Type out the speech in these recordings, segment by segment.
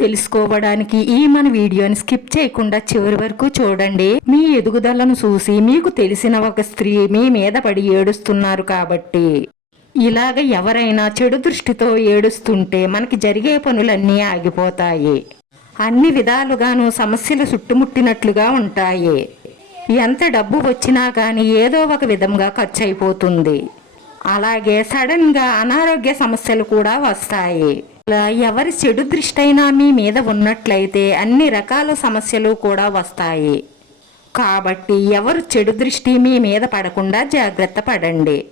తెలుసుకోవడానికి ఈ మన వీడియోని స్కిప్ చేయకుండా చివరి వరకు చూడండి. మీ ఎదుగుదలను చూసి మీకు తెలిసిన ఒక స్త్రీ మీ మీద పడి ఏడుస్తున్నారు కాబట్టి. ఇలాగ ఎవరైనా చెడు దృష్టితో ఏడుస్తుంటే మనకి జరిగే పనులన్నీ ఆగిపోతాయి. అన్ని విధాలుగాను సమస్యలు చుట్టుముట్టినట్లుగా ఉంటాయి. ఎంత డబ్బు వచ్చినా కానీ ఏదో ఒక విధంగా ఖర్చు అయిపోతుంది అలాగే సడన్గా అనారోగ్య సమస్యలు కూడా వస్తాయి. ఎవరి చెడు దృష్టైనా మీ మీద ఉన్నట్లయితే అన్ని రకాల సమస్యలు కూడా వస్తాయి. కాబట్టి ఎవరు చెడు దృష్టి మీ మీద పడకుండా జాగ్రత్త పడండి.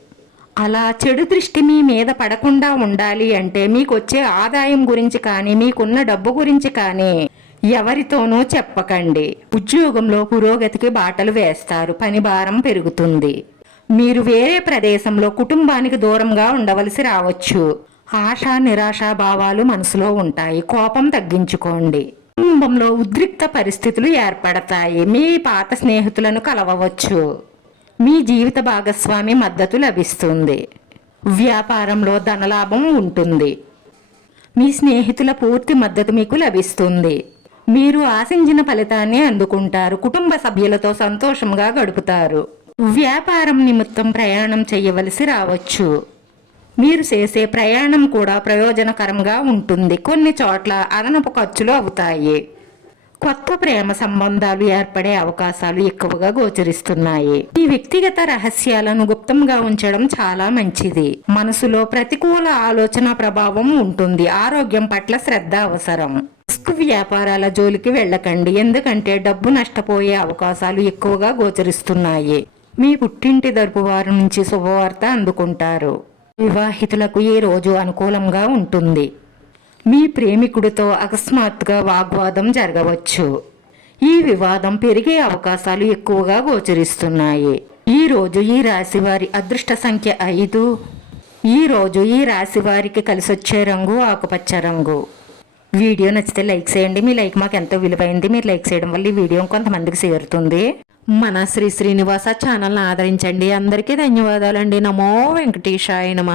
అలా చెడు దృష్టి మీ మీద పడకుండా ఉండాలి అంటే మీకు వచ్చే ఆదాయం గురించి కానీ మీకున్న డబ్బు గురించి కానీ ఎవరితోనూ చెప్పకండి. ఉద్యోగంలో పురోగతికి బాటలు వేస్తారు పని భారం పెరుగుతుంది. మీరు వేరే ప్రదేశంలో కుటుంబానికి దూరంగా ఉండవలసి రావచ్చు. ఆశ నిరాశ భావాలు మనసులో ఉంటాయి. కోపం తగ్గించుకోండి. కుటుంబంలో ఉద్రిక్త పరిస్థితులు ఏర్పడతాయి. మీ పాత స్నేహితులను కలవవచ్చు. మీ జీవిత భాగస్వామి మద్దతు లభిస్తుంది. వ్యాపారంలో ధనలాభం ఉంటుంది. మీ స్నేహితుల పూర్తి మద్దతు మీకు లభిస్తుంది. మీరు ఆశించిన ఫలితాన్ని అందుకుంటారు. కుటుంబ సభ్యులతో సంతోషంగా గడుపుతారు. వ్యాపారం నిమిత్తం ప్రయాణం చేయవలసి రావచ్చు. మీరు చేసే ప్రయాణం కూడా ప్రయోజనకరంగా ఉంటుంది. కొన్ని చోట్ల అదనపు ఖర్చులు అవుతాయి. కొత్త ప్రేమ సంబంధాలు ఏర్పడే అవకాశాలు ఎక్కువగా గోచరిస్తున్నాయి. ఈ వ్యక్తిగత రహస్యాలను గుప్తంగా ఉంచడం చాలా మంచిది. మనసులో ప్రతికూల ఆలోచన ప్రభావం ఉంటుంది. ఆరోగ్యం పట్ల శ్రద్ధ అవసరం. రిస్క్ వ్యాపారాల జోలికి వెళ్ళకండి. ఎందుకంటే డబ్బు నష్టపోయే అవకాశాలు ఎక్కువగా గోచరిస్తున్నాయి. మీ పుట్టింటి తరపు వారి నుంచి శుభవార్త అందుకుంటారు. వివాహితులకు ఈ రోజు అనుకూలంగా ఉంటుంది? మీ ప్రేమికుడితో అకస్మాత్తుగా వాగ్వాదం జరగవచ్చు. ఈ వివాదం పెరిగే అవకాశాలు ఎక్కువగా గోచరిస్తున్నాయి. ఈ రోజు ఈ రాశి వారి అదృష్ట సంఖ్య ఐదు. ఈ రోజు ఈ రాశి వారికి కలిసొచ్చే రంగు ఆకుపచ్చ రంగు. వీడియో నచ్చితే లైక్ చేయండి. మీ లైక్ మాకు ఎంతో విలువైంది. మీరు లైక్ చేయడం వల్ల ఈ వీడియో కొంతమందికి చేరుతుంది. మన శ్రీ శ్రీనివాస ఛానల్ని ఆదరించండి. అందరికీ ధన్యవాదాలండి. నమో వెంకటేశాయ నమ.